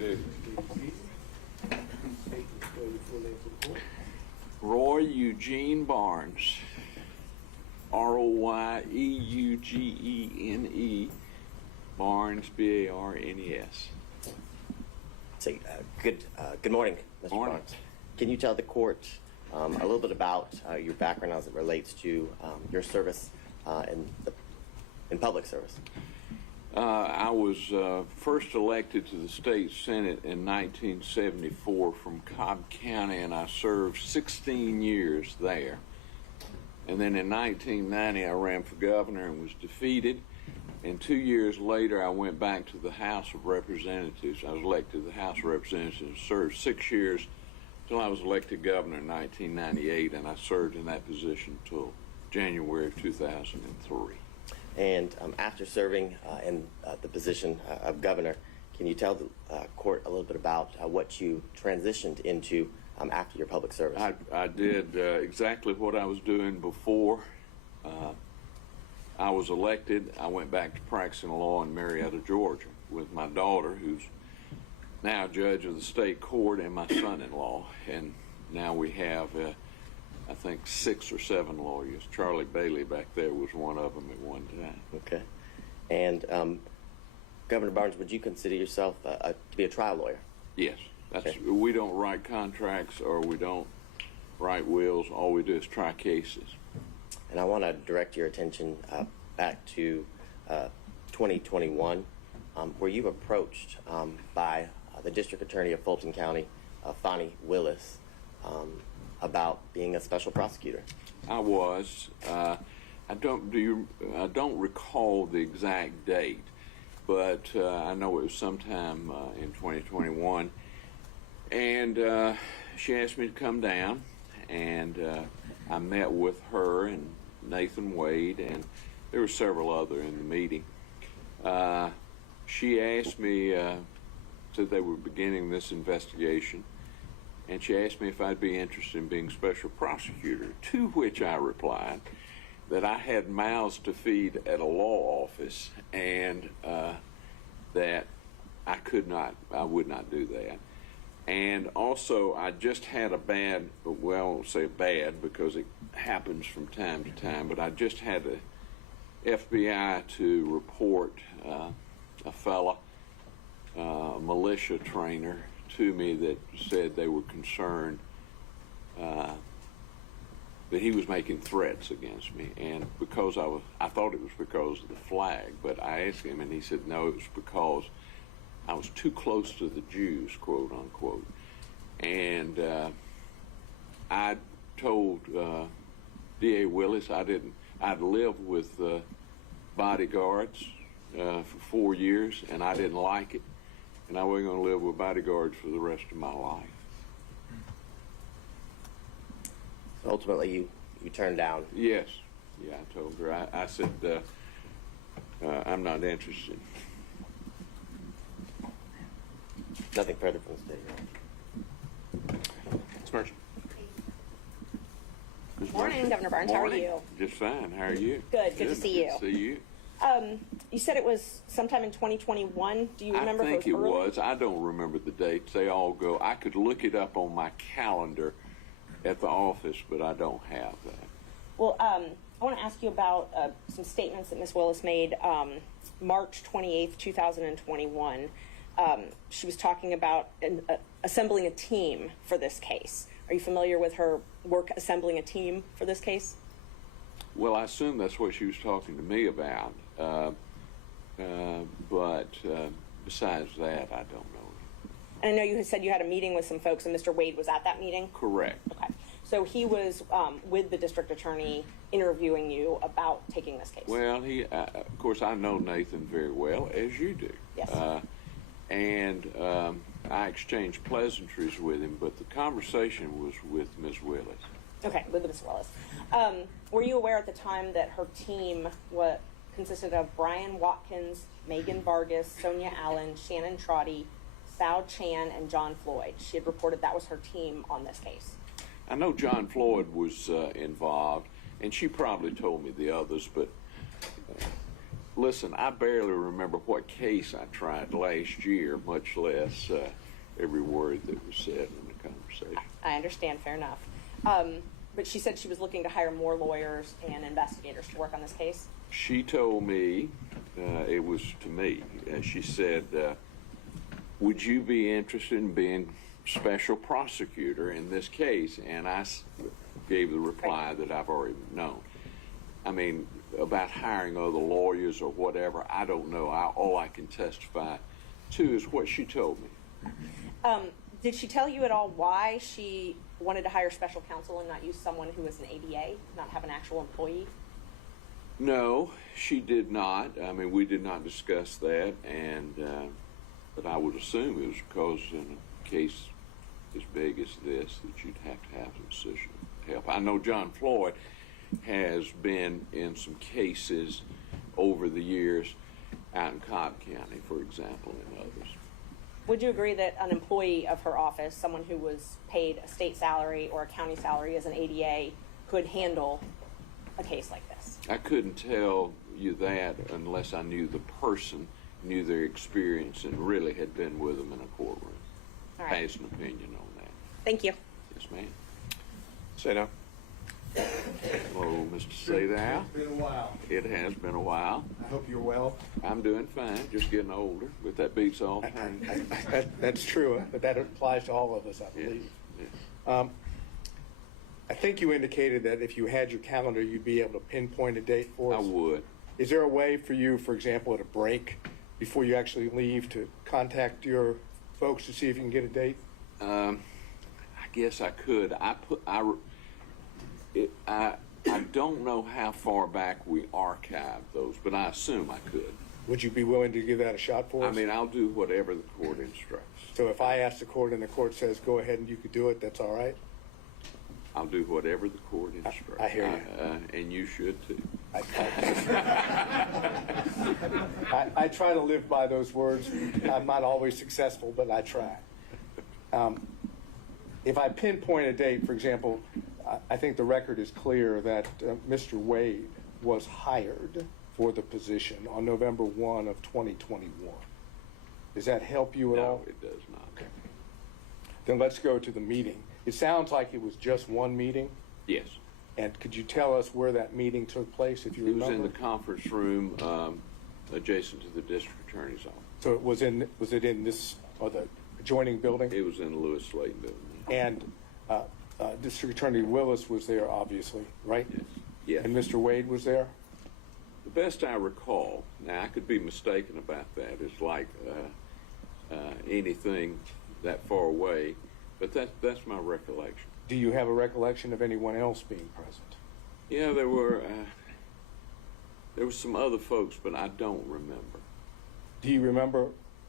do. Roy Eugene Barnes, Royeugene, Barnes, Barnes. Say, good morning, Mr. Morning. Barnes. Can you tell the court a little bit about your background as it relates to your service in public service? I was first elected to the state senate in 1974 from Cobb County, and I served 16 years there. And then in 1990, I ran for governor and was defeated. And 2 years later, I went back to the House of Representatives. I was elected to the House of Representatives and served 6 years until I was elected governor in 1998, and I served in that position until January of 2003. And after serving in the position of governor, can you tell the court a little bit about what you transitioned into after your public service? I did exactly what I was doing before I was elected. I went back to practicing law in Marietta, Georgia, with my daughter, who's now judge of the state court, and my son-in-law. And now we have, I think, 6 or 7 lawyers. Charlie Bailey back there was one of them at one time. Okay. And Governor Barnes, would you consider yourself to be a trial lawyer? Yes. That's, okay. We don't write contracts or we don't write wills. All we do is try cases. And I want to direct your attention back to 2021, where you were approached by the district attorney of Fulton County, Fani Willis, about being a special prosecutor. I was. I don't recall the exact date, but I know it was sometime in 2021. And she asked me to come down, and I met with her and Nathan Wade, and there were several other in the meeting. She asked me, said they were beginning this investigation, and she asked me if I'd be interested in being special prosecutor, to which I replied that I had mouths to feed at a law office, and that I would not do that. And also, I just had a bad, well, I won't say bad because it happens from time to time, but I just had the FBI to report a fella, militia trainer, to me that said they were concerned that he was making threats against me, and because I thought it was because of the flag, but I asked him, and he said no, it was because I was too close to the Jews, quote unquote. And I told D.A. Willis I'd lived with bodyguards for 4 years, and I didn't like it, and I wasn't going to live with bodyguards for the rest of my life. So ultimately, you turned down. Yes. Yeah, I told her. I said, I'm not interested. Nothing further from the state. Ms. Merchant. Morning, Governor Barnes. Morning. How are you? Just fine. How are you? Good to see you. Good to see you. You said it was sometime in 2021. Do you remember? I think if it was early? was. I don't remember the dates. They all go. I could look it up on my calendar at the office, but I don't have that. Well, I want to ask you about some statements that Ms. Willis made March 28th, 2021. She was talking about assembling a team for this case. Are you familiar with her work assembling a team for this case? Well, I assume that's what she was talking to me about. But besides that, I don't know. And I know you had said you had a meeting with some folks, and Mr. Wade was at that meeting? Correct. Okay. So he was with the district attorney interviewing you about taking this case? Well, of course, I know Nathan very well, as you do. Yes. And I exchanged pleasantries with him, but the conversation was with Ms. Willis. Okay, with Ms. Willis. Were you aware at the time that her team consisted of Brian Watkins, Megan Vargas, Sonia Allen, Shannon Trotty, Sal Chan, and John Floyd? She had reported that was her team on this case. I know John Floyd was involved, and she probably told me the others, but Listen, I barely remember what case I tried last year, much less every word that was said in the conversation. I understand, fair enough. But she said she was looking to hire more lawyers and investigators to work on this case. She told me, it was to me, she said, would you be interested in being special prosecutor in this case? And I gave the reply that I've already known. I mean, about hiring other lawyers or whatever, I don't know. All I can testify to is what she told me. Did she tell you at all why she wanted to hire special counsel and not use someone who was an ADA, not have an actual employee? No, she did not. I mean, we did not discuss that, and but I would assume it was because in a case as big as this that you'd have to have some physician help. I know John Floyd has been in some cases over the years out in Cobb County, for example, and others. Would you agree that an employee of her office, someone who was paid a state salary or a county salary as an ADA, could handle a case like this? I couldn't tell you that unless I knew the person, knew their experience, and really had been with them in a courtroom. All right. Has an opinion on that. Thank you. Yes, ma'am. Say no. Hello, Mr. Sathow. It's been a while. It has been a while. I hope you're well. I'm doing fine, just getting older, but that beats all pain. That's true, but that applies to all of us, I believe. Yes. I think you indicated that if you had your calendar, you'd be able to pinpoint a date for I us. would. Is there a way for you, for example, at a break before you actually leave, to contact your folks to see if you can get a date? I guess I could. I don't know how far back we archived those, but I assume I could. Would you be willing to give that a shot for us? I mean, I'll do whatever the court instructs. So if I ask the court and the court says, go ahead and you could do it, that's all right? I'll do whatever the court instructs. I hear you. And you should too. I try to live by those words. I'm not always successful, but I try. If I pinpoint a date, for example, I think the record is clear that Mr. Wade was hired for the position on November 1 of 2021. Does that help you at all? No, it does not. Okay. Then let's go to the meeting. It sounds like it was just one meeting. Yes. And could you tell us where that meeting took place, if you It was remember? in the conference room adjacent to the district attorney's office. So was it in this, or the adjoining building? It was in the Lewis Slayton building. And District Attorney Willis was there, obviously, right? Yes. Yes. And Mr. Wade was there? The best I recall, now I could be mistaken about that, it's like anything that far away, but that's my recollection. Do you have a recollection of anyone else being present? Yeah, there were some other folks, but I don't remember. Do you remember,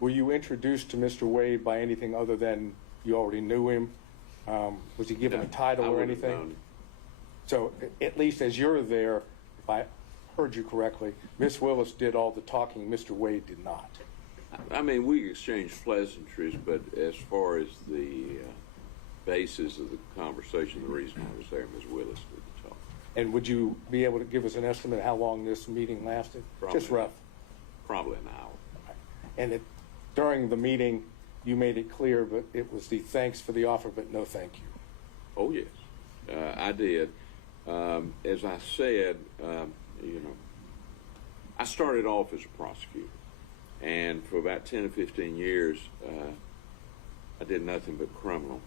were you introduced to Mr. Wade by anything other than you already knew him? Was he given No, a title I or wouldn't have anything? known. So at least as you're there, if I heard you correctly, Ms. Willis did all the talking, Mr. Wade did not. I mean, we exchanged pleasantries, but as far as the basis of the conversation, the reason I was there, Ms. Willis did the talk. And would you be able to give us an estimate of how long this meeting lasted? Probably. Just rough. Probably an hour. And during the meeting, you made it clear, but it was the thanks for the offer, but no thank you. Oh, yes, I did. As I said, I started off as a prosecutor, and for about 10 or 15 years, I did nothing but criminal.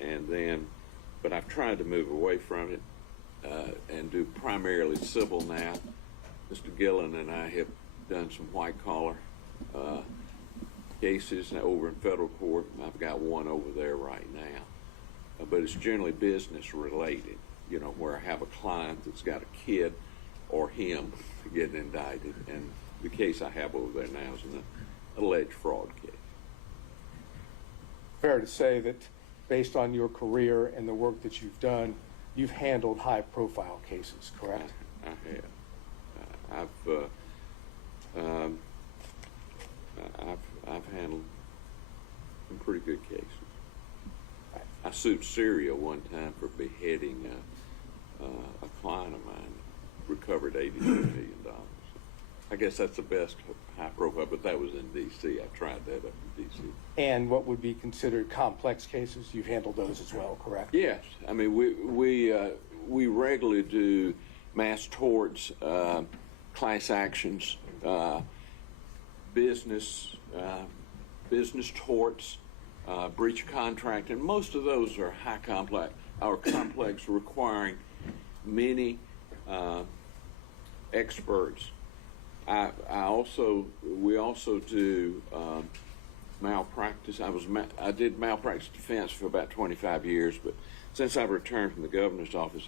And then, but I've tried to move away from it and do primarily civil now. Mr. Gillen and I have done some white-collar cases over in federal court. I've got one over there right now. But it's generally business related, where I have a client that's got a kid or him getting indicted. And the case I have over there now is an alleged fraud case. Fair to say that based on your career and the work that you've done, you've handled high-profile cases, correct? I have. I've handled some pretty good cases. I sued Syria one time for beheading a client of mine, recovered $83 million. I guess that's the best high profile, but that was in D.C. I tried that up in D.C. And what would be considered complex cases, you've handled those as well, correct? Yes, I mean we regularly do mass torts, class actions, business torts, breach of contract, and most of those are high complex or complex, requiring many experts. We also do malpractice. I did malpractice defense for about 25 years, but since I've returned from the governor's office,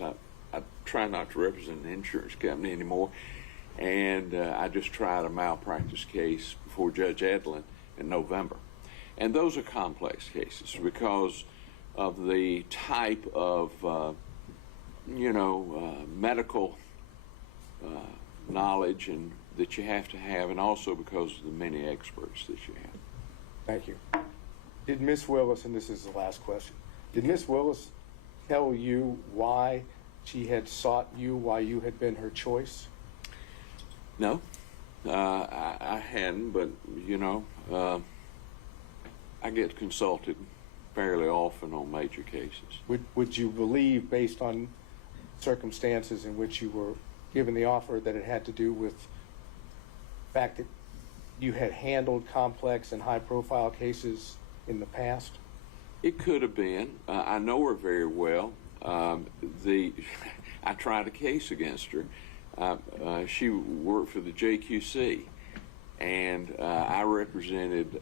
I try not to represent an insurance company anymore, and I just tried a malpractice case before Judge Edlin in November. And those are complex cases because of the type of, medical knowledge and that you have to have, and also because of the many experts that you have. Thank you. Did Ms. Willis, and this is the last question, did Ms. Willis tell you why she had sought you, why you had been her choice? No, I hadn't, but, I get consulted fairly often on major cases. Would you believe, based on circumstances in which you were given the offer, that it had to do with the fact that you had handled complex and high-profile cases in the past? It could have been. I know her very well. I tried a case against her. She worked for the JQC, and I represented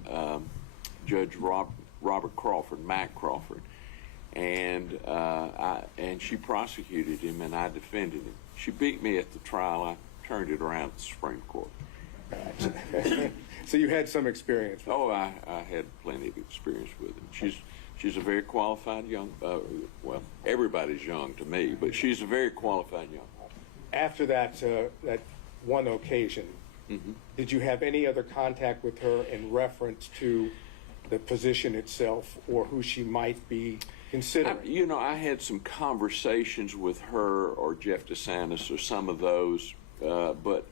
Judge Robert Crawford, Mac Crawford, and she prosecuted him, and I defended him. She beat me at the trial. I turned it around at the Supreme Court. So you had some experience with Oh, I had plenty of experience with him. She's a very qualified young, well, everybody's young to me, but she's a very qualified young woman. After that one occasion, did you have any other contact with her in reference to the position itself or who she might be considering? I had some conversations with her or Jeff DeSantis or some of those, but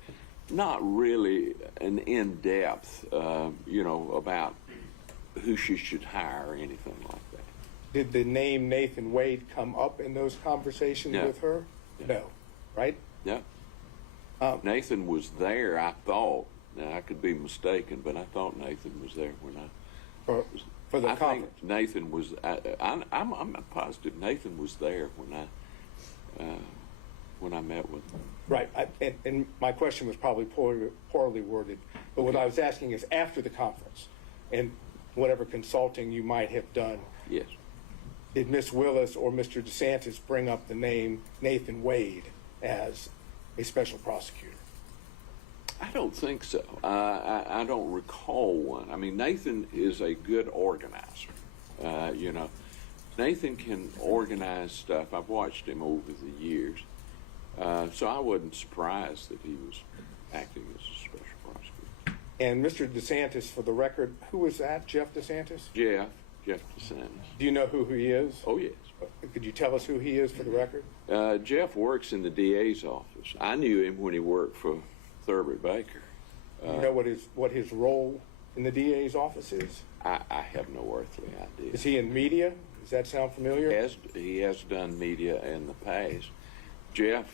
not really an in-depth, about who she should hire or anything like that. Did the name Nathan Wade come up in those conversations No. with her? No, right? Yeah. Nathan was there, I thought. Now, I could be mistaken, but I thought Nathan was there when For the I conference? think Nathan was. I'm positive Nathan was there when I met with him. Right, and my question was probably poorly worded, but what I was asking is after the conference and whatever consulting you might have done, Yes. did Ms. Willis or Mr. DeSantis bring up the name Nathan Wade as a special prosecutor? I don't think so. I don't recall one. I mean, Nathan is a good organizer. Nathan can organize stuff. I've watched him over the years. So I wasn't surprised that he was acting as a special prosecutor. And Mr. DeSantis, for the record, who was that? Jeff DeSantis? Jeff DeSantis. Do you know who he is? Oh, yes. Could you tell us who he is for the record? Jeff works in the DA's office. I knew him when he worked for Thurber Baker. Do you know what his role in the DA's office is? I have no earthly idea. Is he in media? Does that sound familiar? He has done media in the past. Jeff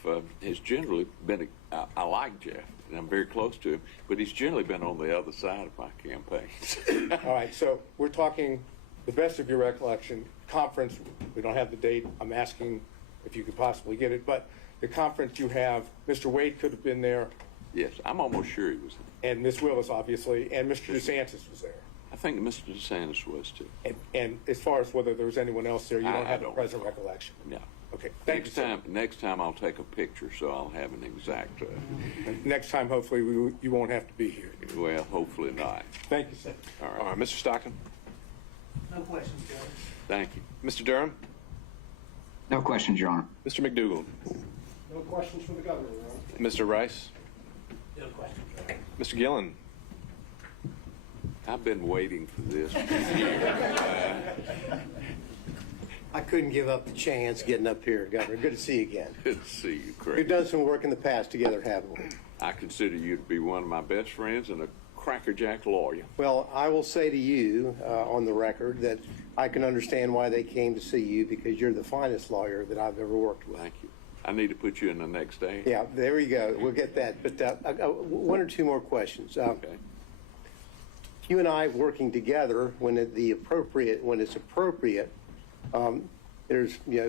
has generally been, I like Jeff, and I'm very close to him, but he's generally been on the other side of my campaigns. All right, so we're talking, the best of your recollection, conference, we don't have the date, I'm asking if you could possibly get it, but the conference you have, Mr. Wade could have been there. Yes, I'm almost sure he was there. And Ms. Willis, obviously, and Mr. DeSantis was there. I think Mr. DeSantis was too. And as far as whether there was anyone else there, you don't have a don't present recall. recollection? No. Okay, thank you, sir. Next time I'll take a picture so I'll have an exact, Next time, hopefully, you won't have to be here. well, hopefully not. Thank you, sir. All right. Mr. Stockton? No questions, Judge. Thank you. Mr. Durham? No questions, Your Honor. Mr. McDougall? No questions for the governor, Your Honor. Mr. Rice? No questions, Judge. Mr. Gillen? I've been waiting for this. I couldn't give up the chance getting up here, Governor. Good to see you again. Good to see you, We've Craig. done some work in the past together, haven't we? I consider you to be one of my best friends and a crackerjack lawyer. Well, I will say to you on the record that I can understand why they came to see you, because you're the finest lawyer that I've ever worked with. Thank you. I need to put you in the next day. Yeah, there you go. We'll get that. But I got one or two more questions. Okay. You and I working together when it's appropriate.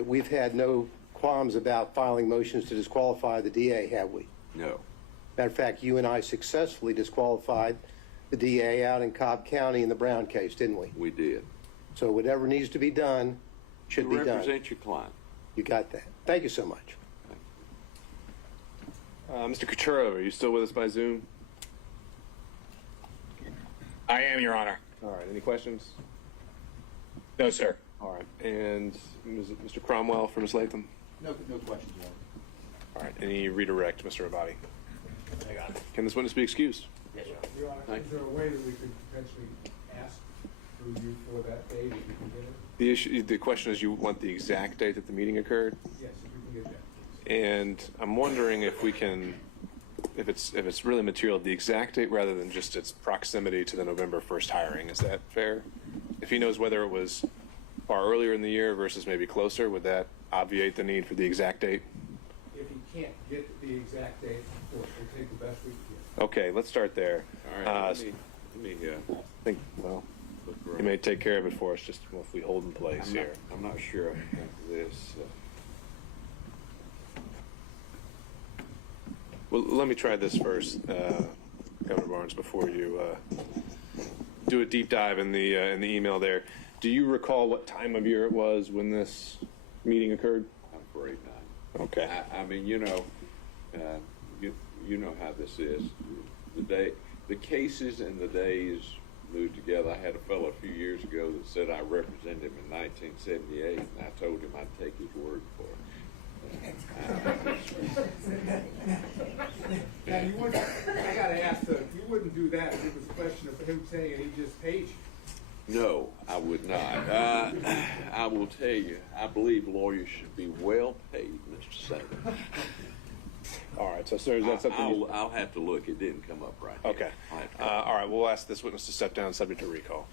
We've had no qualms about filing motions to disqualify the DA, have we? No. Matter of fact, you and I successfully disqualified the DA out in Cobb County in the Brown case, didn't we? We did. So whatever needs to be done should be You done. represent your client. You got that. Thank you so much. Mr. Couture, are you still with us by Zoom? I am, Your Honor. All right. Any questions? No, sir. All right. And Mr. Cromwell for Ms. Latham? No questions, Your Honor. All right. Any redirect, Mr. Abadi? I got it. Can this witness be excused? Yes, sir. Your Honor, is there a way that we could potentially ask through you for that date if you can get it? The question is, you want the exact date that the meeting occurred? Yes, if we can get that, please. And I'm wondering if we can, if it's really material, the exact date rather than just its proximity to the November 1st hiring. Is that fair? If he knows whether it was far earlier in the year versus maybe closer, would that obviate the need for the exact date? If you can't get the exact date, of course, we'll take the best we can get. Okay, let's start there. All right. Let me I think, well, look you around. may take care of it for us, just if we hold in place here. I'm not sure I have this. Well, let me try this first, Governor Barnes, before you do a deep dive in the email there. Do you recall what time of year it was when this meeting occurred? I'm afraid not. Okay. I mean, you know how this is. The cases and the days move together. I had a fellow a few years ago that said I represented him in 1978, and I told him I'd take his word for it. Now, you wouldn't, I gotta ask, you wouldn't do that if it was a question of him saying he just paid you. No, I would not. I will tell you, I believe lawyers should be well paid, Mr. Senator. All right. So, sir, is that something? I'll have to look. It didn't come up right. Okay. I'll have to- All right. We'll ask this witness to step down, subject to recall,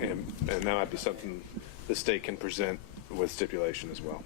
and that might be something the state can present with stipulation as well.